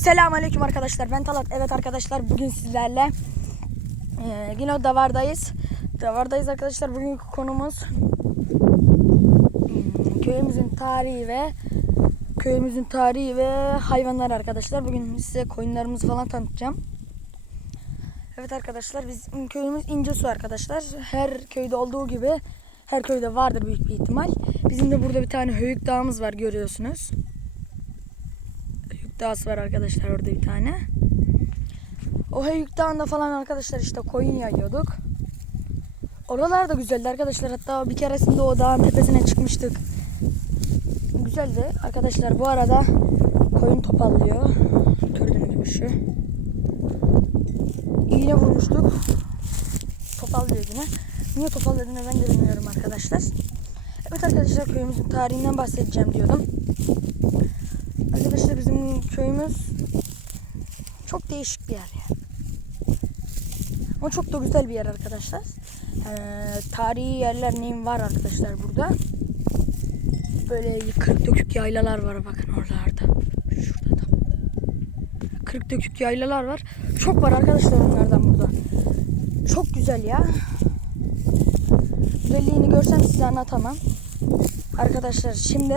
Selamünaleyküm arkadaşlar. Ben Talat. Evet arkadaşlar bugün sizlerle e, yine Davar'dayız. Davar'dayız arkadaşlar. Bugünkü konumuz hmm, köyümüzün tarihi ve köyümüzün tarihi ve hayvanlar arkadaşlar. Bugün size koyunlarımızı falan tanıtacağım. Evet arkadaşlar bizim köyümüz İncesu arkadaşlar. Her köyde olduğu gibi her köyde vardır büyük bir ihtimal. Bizim de burada bir tane höyük dağımız var görüyorsunuz. Dağısı var arkadaşlar orada bir tane. O Höyük dağında falan arkadaşlar işte koyun yayıyorduk. Oralar da güzeldi arkadaşlar. Hatta bir keresinde o dağın tepesine çıkmıştık. Güzeldi. Arkadaşlar bu arada koyun topallıyor. Gördüğünüz gibi şu. İğne vurmuştuk. Topallıyor yine. Niye topalladığını ben de bilmiyorum arkadaşlar. Evet arkadaşlar köyümüzün tarihinden bahsedeceğim diyordum. Bizim köyümüz çok değişik bir yer yani. Ama çok da güzel bir yer arkadaşlar. Ee, tarihi yerler neyim var arkadaşlar burada. Böyle kırık dökük yaylalar var bakın oralarda. Şurada da. Kırık dökük yaylalar var. Çok var arkadaşlar onlardan burada. Çok güzel ya. Güzelliğini görsem size anlatamam. Arkadaşlar şimdi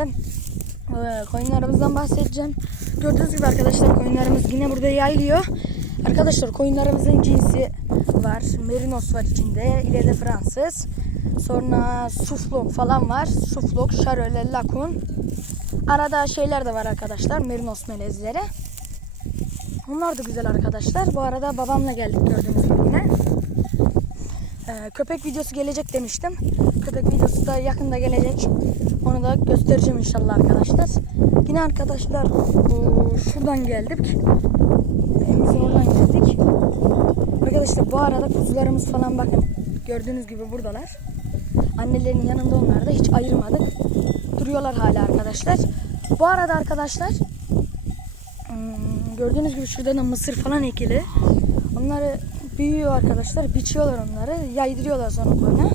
e, koyunlarımızdan bahsedeceğim. Gördüğünüz gibi arkadaşlar koyunlarımız yine burada yaylıyor. Arkadaşlar koyunlarımızın cinsi var. Merinos var içinde. İle de Fransız. Sonra Suflok falan var. Suflok, Charolais, Lakun. Arada şeyler de var arkadaşlar. Merinos melezleri. Onlar da güzel arkadaşlar. Bu arada babamla geldik gördüğünüz gibi yine. Ee, köpek videosu gelecek demiştim. Köpek videosu da yakında gelecek. Onu da göstereceğim inşallah arkadaşlar. Yine arkadaşlar bu- şuradan geldik. Evimizin oradan geldik. Arkadaşlar bu arada kuzularımız falan bakın. Gördüğünüz gibi buradalar. Annelerinin yanında onlar da hiç ayırmadık. Duruyorlar hala arkadaşlar. Bu arada arkadaşlar hmm, gördüğünüz gibi şurada da mısır falan ekili. Onları büyüyor arkadaşlar. Biçiyorlar onları. Yaydırıyorlar sonra koyuna.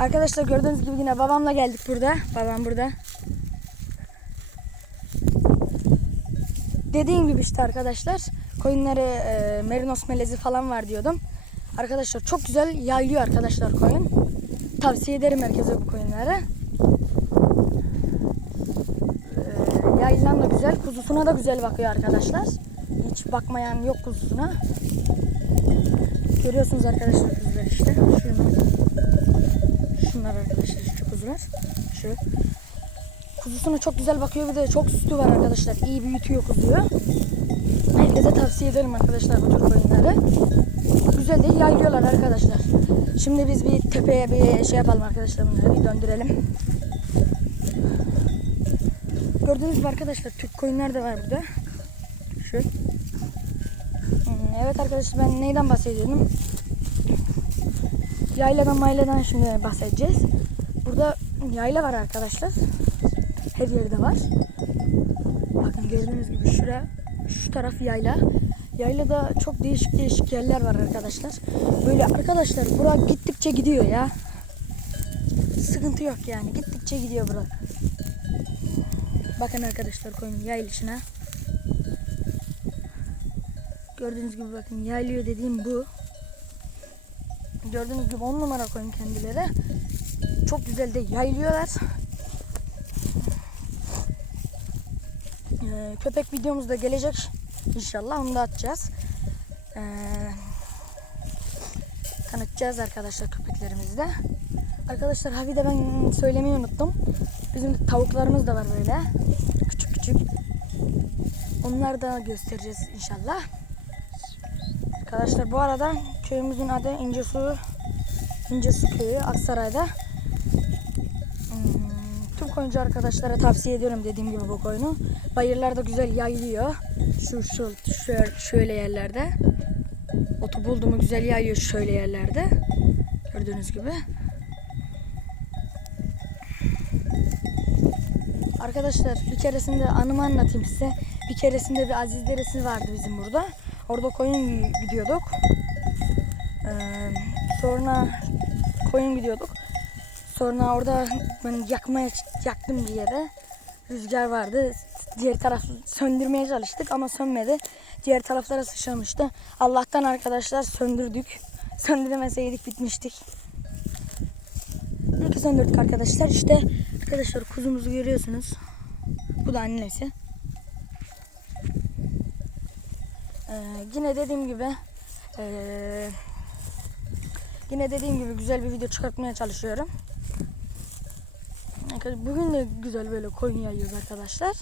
Arkadaşlar gördüğünüz gibi yine babamla geldik burada. Babam burada. Dediğim gibi işte arkadaşlar. Koyunları e, merinos melezi falan var diyordum. Arkadaşlar çok güzel yaylıyor arkadaşlar koyun. Tavsiye ederim herkese bu koyunları. Ee, yaylan da güzel. Kuzusuna da güzel bakıyor arkadaşlar. Hiç bakmayan yok kuzusuna. Görüyorsunuz arkadaşlar kuzular işte. Şunlar. Şunlar arkadaşlar şu kuzular. Şu. Kuzusuna çok güzel bakıyor. Bir de çok sütü var arkadaşlar. İyi büyütüyor kuzuyu. Herkese tavsiye ederim arkadaşlar bu tür koyunları. Güzel de yaylıyorlar arkadaşlar. Şimdi biz bir tepeye bir şey yapalım arkadaşlar bunları bir döndürelim. Gördüğünüz gibi arkadaşlar Türk koyunlar da var burada. Şu. Hmm, Evet arkadaşlar ben neyden bahsediyordum? Yayladan mayladan şimdi bahsedeceğiz. Burada yayla var arkadaşlar. Her yerde var. Bakın gördüğünüz gibi şura, şu taraf yayla. Yaylada çok değişik değişik yerler var arkadaşlar. Böyle arkadaşlar bura gittikçe gidiyor ya. Sıkıntı yok yani. Gittikçe gidiyor bura. Bakın arkadaşlar koyun yaylışına. Gördüğünüz gibi bakın yaylıyor dediğim bu. Gördüğünüz gibi on numara koyun kendileri. Çok güzel de yaylıyorlar. Ee, köpek videomuz da gelecek. İnşallah onu da atacağız. Ee, tanıtacağız arkadaşlar köpeklerimizi de. Arkadaşlar ha bir de ben söylemeyi unuttum. Bizim tavuklarımız da var böyle. Küçük küçük. Onları da göstereceğiz inşallah. Arkadaşlar bu arada köyümüzün adı İncesu. İncesu köyü Aksaray'da. Hmm, Tüm koyuncu arkadaşlara tavsiye ediyorum dediğim gibi bu koyunu. Bayırlarda güzel yaylıyor. Şu, şu şöyle, şöyle yerlerde. Otu buldu güzel yayıyor şöyle yerlerde. Gördüğünüz gibi. Arkadaşlar bir keresinde anımı anlatayım size. Bir keresinde bir Aziz Deresi vardı bizim burada. Orada koyun gidiyorduk. Ee, sonra koyun gidiyorduk. Sonra orada ben yakmaya yaktım bir yere. rüzgar vardı. Diğer taraf söndürmeye çalıştık ama sönmedi. Diğer taraflara sıçramıştı. Allah'tan arkadaşlar söndürdük. Söndüremeseydik bitmiştik. Ki söndürdük arkadaşlar. İşte arkadaşlar kuzumuzu görüyorsunuz. Bu da annesi. Ee, yine dediğim gibi ee, yine dediğim gibi güzel bir video çıkartmaya çalışıyorum. Bugün de güzel böyle koyun yayıyoruz arkadaşlar.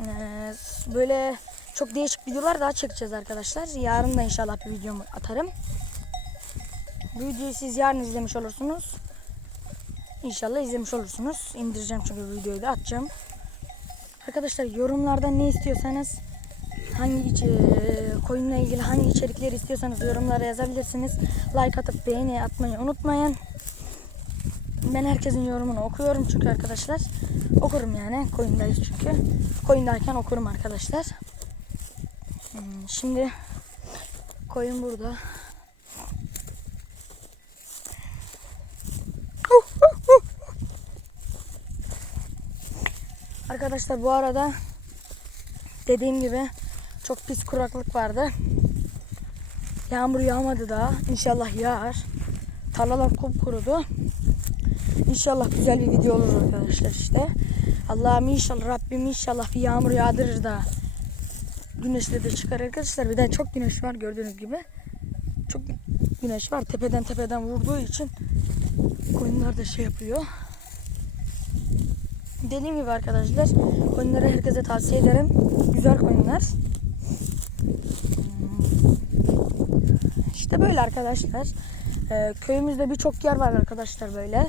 Ee, böyle çok değişik videolar daha çekeceğiz arkadaşlar. Yarın da inşallah bir videomu atarım. Bu videoyu siz yarın izlemiş olursunuz. İnşallah izlemiş olursunuz. İndireceğim çünkü videoyu da atacağım. Arkadaşlar yorumlarda ne istiyorsanız hangi içi, koyunla ilgili hangi içerikleri istiyorsanız yorumlara yazabilirsiniz. Like atıp beğeni atmayı unutmayın. Ben herkesin yorumunu okuyorum çünkü arkadaşlar. Okurum yani. Koyundayız çünkü. Koyundayken okurum arkadaşlar. Hmm, Şimdi koyun burada. Arkadaşlar bu arada dediğim gibi çok pis kuraklık vardı. Yağmur yağmadı daha. İnşallah yağar. Tarlalar kupkurudu. İnşallah güzel bir video olur arkadaşlar işte. Allah'ım inşallah Rabbim inşallah bir yağmur yağdırır da güneşle de çıkar arkadaşlar. Bir de çok güneş var gördüğünüz gibi. Çok güneş var. Tepeden tepeden vurduğu için koyunlar da şey yapıyor. Dediğim gibi arkadaşlar koyunları herkese tavsiye ederim. Güzel koyunlar. İşte böyle arkadaşlar. Ee, köyümüzde birçok yer var arkadaşlar böyle.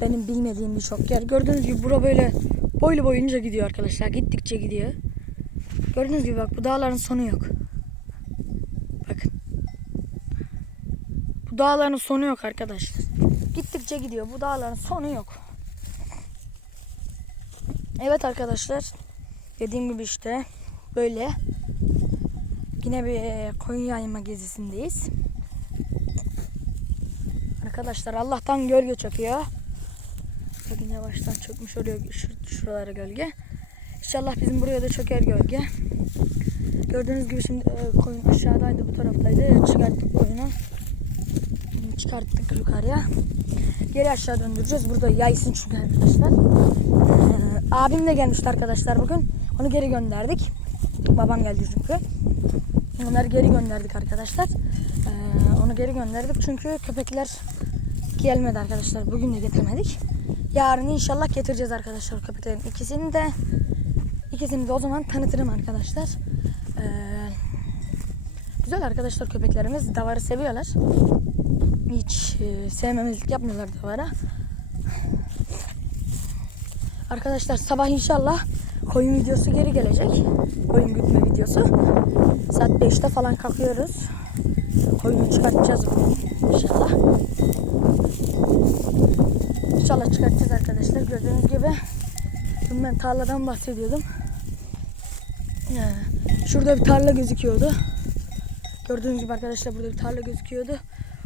Benim bilmediğim birçok yer. Gördüğünüz gibi bura böyle boylu boyunca gidiyor arkadaşlar. Gittikçe gidiyor. Gördüğünüz gibi bak bu dağların sonu yok. Bakın. Bu dağların sonu yok arkadaşlar. Gittikçe gidiyor. Bu dağların sonu yok. Evet arkadaşlar. Dediğim gibi işte böyle. Yine bir e, koyun yayma gezisindeyiz. Arkadaşlar Allah'tan gölge çöküyor. Bakın yavaştan çökmüş oluyor şu, şuralara gölge. İnşallah bizim buraya da çöker gölge. Gördüğünüz gibi şimdi e, koyun aşağıdaydı bu taraftaydı. Çıkarttık koyunu. Çıkarttık yukarıya. Geri aşağı döndüreceğiz. Burada yaysın çünkü arkadaşlar. Ee, abim de gelmişti arkadaşlar bugün. Onu geri gönderdik. Babam geldi çünkü. Onları geri gönderdik arkadaşlar. Ee, onu geri gönderdik çünkü köpekler gelmedi arkadaşlar. Bugün de getirmedik. Yarın inşallah getireceğiz arkadaşlar köpeklerin ikisini de. İkisini de o zaman tanıtırım arkadaşlar. Ee, güzel arkadaşlar köpeklerimiz. Davarı seviyorlar. Hiç e, sevmemezlik yapmıyorlar davara. Arkadaşlar sabah inşallah koyun videosu geri gelecek. Koyun gütme videosu. Saat 5'te falan kalkıyoruz. Koyunu çıkartacağız bugün inşallah. İnşallah çıkartacağız arkadaşlar. Gördüğünüz gibi dün ben tarladan bahsediyordum. Ee, Şurada bir tarla gözüküyordu. Gördüğünüz gibi arkadaşlar burada bir tarla gözüküyordu.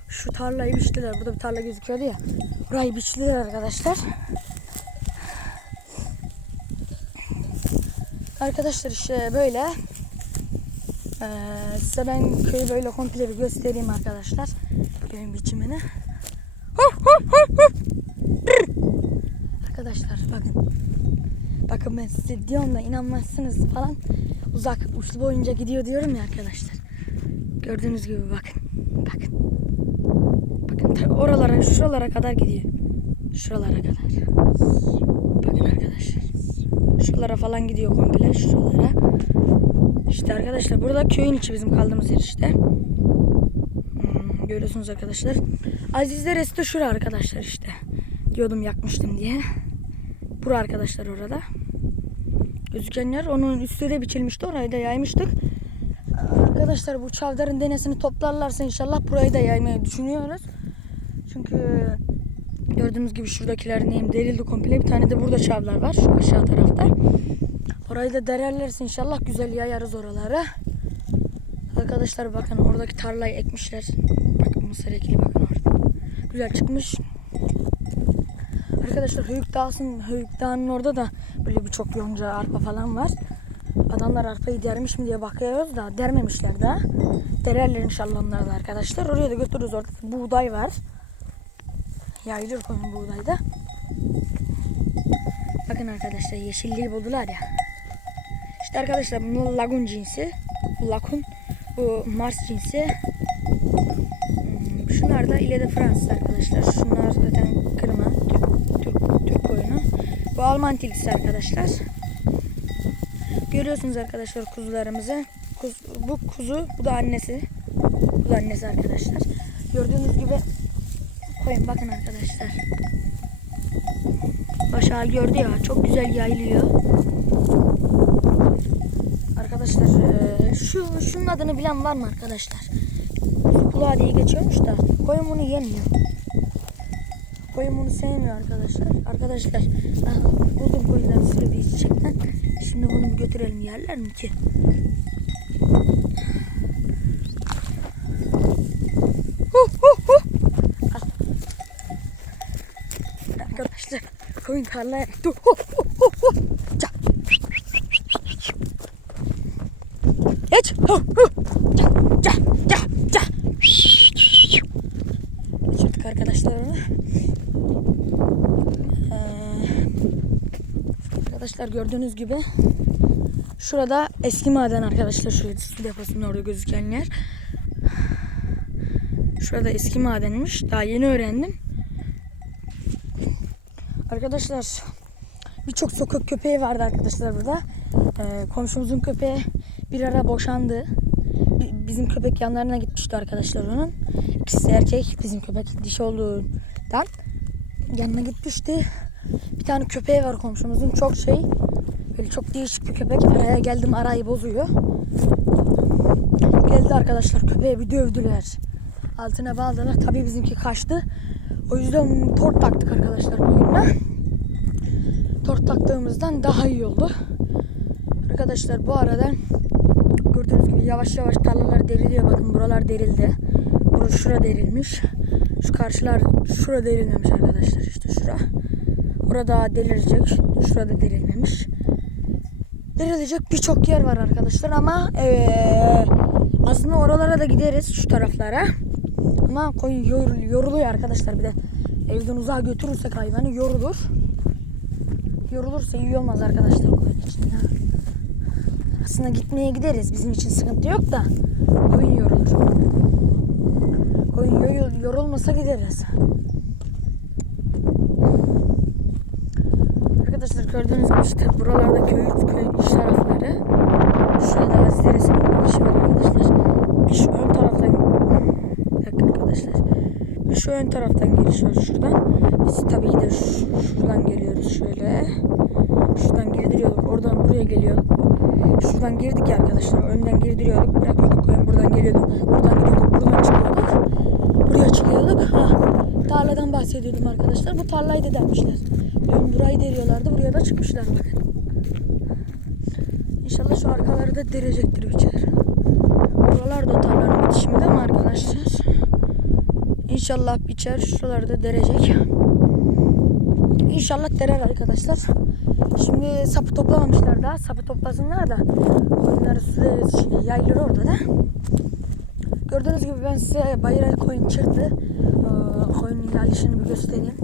Şu tarlayı biçtiler. Burada bir tarla gözüküyordu ya. Orayı biçtiler arkadaşlar. Arkadaşlar işte böyle. Ee, size ben köyü böyle komple bir göstereyim arkadaşlar. Köyün biçimini. Arkadaşlar bakın. Bakın ben size diyorum da inanmazsınız falan. Uzak uçlu boyunca gidiyor diyorum ya arkadaşlar. Gördüğünüz gibi bakın. Bakın. Bakın oralara şuralara kadar gidiyor. Şuralara kadar. Şuralara falan gidiyor komple şuralara. İşte arkadaşlar burada köyün içi bizim kaldığımız yer işte. Hmm, görüyorsunuz arkadaşlar. Aziz Deresi de şura arkadaşlar işte. Diyordum yakmıştım diye. Bura arkadaşlar orada. Gözüken yer onun üstü de biçilmişti. Orayı da yaymıştık. Arkadaşlar bu çavdarın denesini toplarlarsa inşallah burayı da yaymayı düşünüyoruz. Çünkü gördüğünüz gibi şuradakiler neyim derildi komple. Bir tane de burada çavlar var aşağı tarafta. Orayı da dererlerse inşallah güzel yayarız oralara. Arkadaşlar bakın oradaki tarlayı ekmişler. Bakın mısır ekili bakın orada. Güzel çıkmış. Arkadaşlar Höyük Dağı'nın Höyük Dağı'nın orada da böyle birçok yonca arpa falan var. Adamlar arpayı dermiş mi diye bakıyoruz da dermemişler daha. Dererler inşallah onlar da arkadaşlar. Oraya da götürürüz orada buğday var. Yayılır koyun buğday da. Bakın arkadaşlar yeşilliği buldular ya. İşte arkadaşlar bu lagun cinsi. Bu lakun. Bu Mars cinsi. Hmm, Şunlar da ile de Fransız arkadaşlar. Şunlar zaten kırma. Türk, Türk, Türk koyunu. Bu Alman tilkisi arkadaşlar. Görüyorsunuz arkadaşlar kuzularımızı. Kuz, bu kuzu, bu da annesi. Bu da annesi arkadaşlar. Gördüğünüz gibi koyun bakın arkadaşlar. Başağı gördü ya çok güzel yayılıyor. Arkadaşlar şu şunun adını bilen var mı arkadaşlar? Kulağı diye geçiyormuş da koyun bunu yemiyor. Koyun bunu sevmiyor arkadaşlar. Arkadaşlar aha, buldum koyunları sevdiği çiçekten. Şimdi bunu bir götürelim yerler mi ki? Koyun tarlaya dur. Huh, huh, huh, huh. Ça. Geç. Huh, huh. Ça, ça, ça, ça. Geçirdik arkadaşlar. Ee, arkadaşlar gördüğünüz gibi şurada eski maden arkadaşlar şurada su deposunun orada gözüken yer. Şurada eski madenmiş. Daha yeni öğrendim. Arkadaşlar birçok sokak köpeği vardı arkadaşlar burada. Ee, komşumuzun köpeği bir ara boşandı. Bi- Bizim köpek yanlarına gitmişti arkadaşlar onun. İkisi erkek. Bizim köpek dişi olduğundan yanına gitmişti. Bir tane köpeği var komşumuzun. Çok şey. Böyle çok değişik bir köpek. Araya geldim arayı bozuyor. Geldi arkadaşlar köpeği bir dövdüler. Altına bağladılar. Tabii bizimki kaçtı. O yüzden tort taktık arkadaşlar koyunla. Tort taktığımızdan daha iyi oldu. Arkadaşlar bu arada gördüğünüz gibi yavaş yavaş tarlalar deriliyor. Bakın buralar derildi. Burası şura derilmiş. Şu karşılar şura derilmemiş arkadaşlar işte şura. Orada delirecek. Şurada derilmemiş. Derilecek birçok yer var arkadaşlar ama eee, aslında oralara da gideriz şu taraflara. Ama koyun yor- yoruluyor arkadaşlar bir de evden uzağa götürürsek hayvanı yorulur. Yorulursa iyi olmaz arkadaşlar koyun için. ya. Aslında gitmeye gideriz bizim için sıkıntı yok da koyun yorulur. Koyun yo- yorulmasa gideriz. Arkadaşlar gördüğünüz gibi işte buralarda köy, köy iç tarafları. Şurada Aziz Deresi'nin girişi var arkadaşlar. Bir şu ön taraftan arkadaşlar. Bir şu ön taraftan giriş var şuradan. Biz tabii ki de şu- şuradan geliyoruz şöyle. Şuradan girdiriyorduk. Oradan buraya geliyorduk. Şuradan girdik ya arkadaşlar. Önden girdiriyorduk. Bırakıyorduk koyun. Buradan geliyorduk. Buradan gidiyorduk. Buradan çıkıyorduk. Buraya çıkıyorduk. Ha, tarladan bahsediyordum arkadaşlar. Bu tarlayı da demişler. Dün burayı deriyorlardı. Buraya da çıkmışlar bakın. İnşallah şu arkaları da derecektir biçer. Buralar da tarlanın bitişiminde mi arkadaşlar? İnşallah biçer. Şuraları da derecek. İnşallah derer arkadaşlar. Şimdi sapı toplamamışlar daha. Sapı toplasınlar da koyunları süreriz. Şey, yayılır orada da. Gördüğünüz gibi ben size bayıra koyun çıktı. Ee, koyunun ilerleyişini bir göstereyim.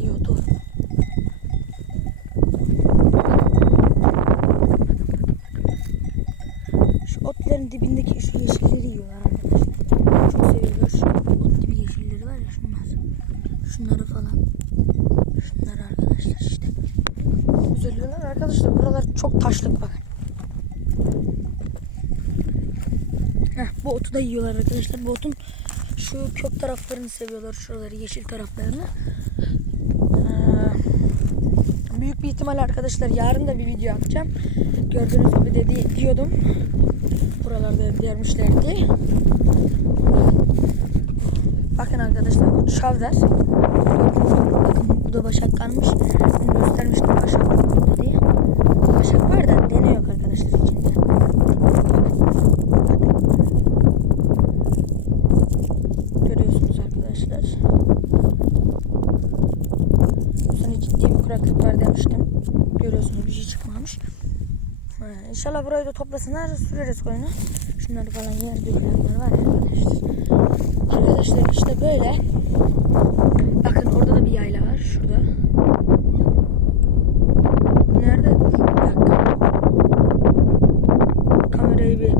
gidiyordu. Şu otların dibindeki şu yeşilleri yiyorlar arkadaşlar. Çok seviyorlar şu ot dibi yeşilleri var ya şunlar. Şunları falan. Şunlar arkadaşlar işte. Üzerlerinden arkadaşlar buralar çok taşlık bakın. Heh, bu otu da yiyorlar arkadaşlar. Bu otun şu kök taraflarını seviyorlar şuraları yeşil taraflarını. Büyük bir ihtimal arkadaşlar yarın da bir video atacağım. Gördüğünüz gibi dedi diyordum. Buralarda dermişlerdi. Bakın arkadaşlar bu çavdar. Bakın bu da başak kalmış. Göstermiştim başak diye. Başak var da dene yok arkadaşlar içinde. Görüyorsunuz arkadaşlar. Bu sene ciddi bir kuraklık var demiştim. Görüyorsunuz bir şey çıkmamış. İnşallah burayı da toplasınlar süreriz koyunu. Şunları falan yer dökülenler var ya arkadaşlar. Arkadaşlar işte böyle. Bakın orada da bir yayla var. Şurada. Nerede? Dur. Bir dakika. Kamerayı bir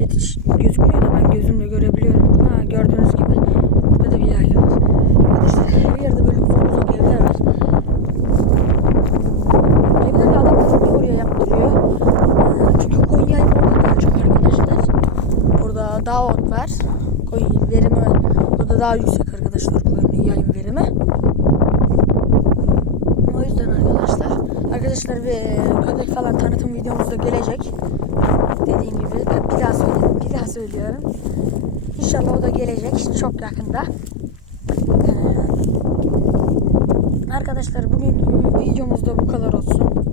yetiş gözükmüyor da ben gözümle görebiliyorum. Ha, gördüğünüz gibi. Burada da bir yayla var. Arkadaşlar her yerde böyle ufak ufak evler var. Evlerle adam çok oraya yaptırıyor. Ee, Çünkü koyun yayımı orada daha çok arkadaşlar. Orada daha ot var. Koyun verimi burada daha yüksek arkadaşlar koyunun yayım verimi. O yüzden arkadaşlar. Arkadaşlar bir köpek falan tanıtım videomuz da gelecek. Dediğim gibi bir daha söyledim. Bir daha söylüyorum. İnşallah o da gelecek çok yakında. Ee, arkadaşlar bugünkü videomuz da bu kadar olsun.